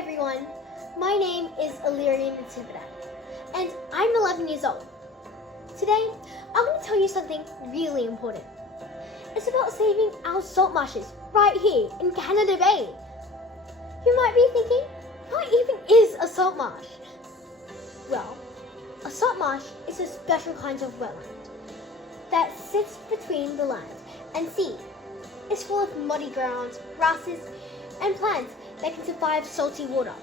everyone, my name is Illyrian Nativita, and I'm 11 years old. Today, I'm going to tell you something really important. It's about saving our salt marshes right here in Canada Bay. You might be thinking, what even is a salt marsh? Well, a salt marsh is a special kind of wetland that sits between the land and sea. It's full of muddy ground, grasses, and plants that can survive salty water.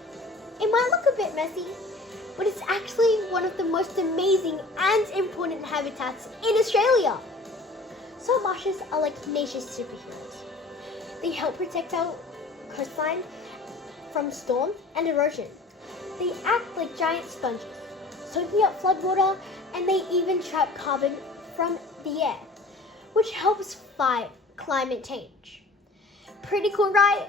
It might look a bit messy, but it's actually one of the most amazing and important habitats in Australia. Salt marshes are like nature's superheroes. They help protect our coastline from storm and erosion. They act like giant sponges, soaking up floodwater, and they even trap carbon from the air, which helps fight climate change. Pretty cool, right?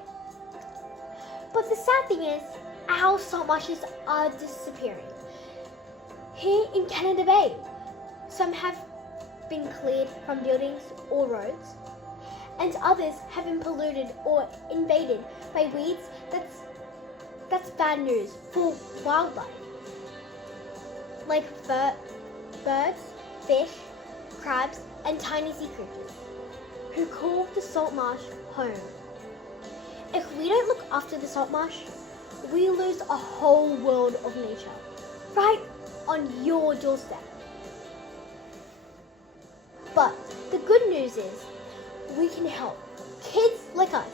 But the sad thing is, our salt marshes are disappearing. Here in Canada Bay, some have been cleared from buildings or roads, and others have been polluted or invaded by weeds. That's bad news for wildlife, like birds, fish, crabs, and tiny sea creatures, who call the salt marsh home. If we don't look after the salt marsh, we lose a whole world of nature right on your doorstep. But the good news is we can help. Kids like us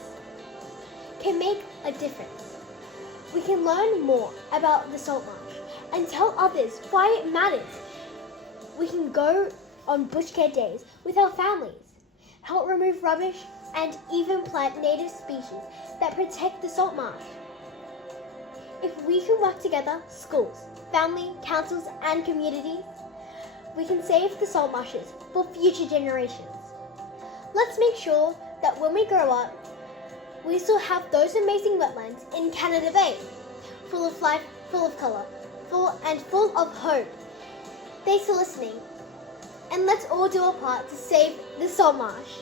can make a difference. We can learn more about the salt marsh and tell others why it matters. We can go on bush care days with our families, help remove rubbish, and even plant native species that protect the salt marsh. If we can work together, schools, family, councils, and communities, we can save the salt marshes for future generations. Let's make sure that when we grow up, we still have those amazing wetlands in Canada Bay, full of life, full of colour, full of hope. Thanks for listening, and let's all do our part to save the salt marsh.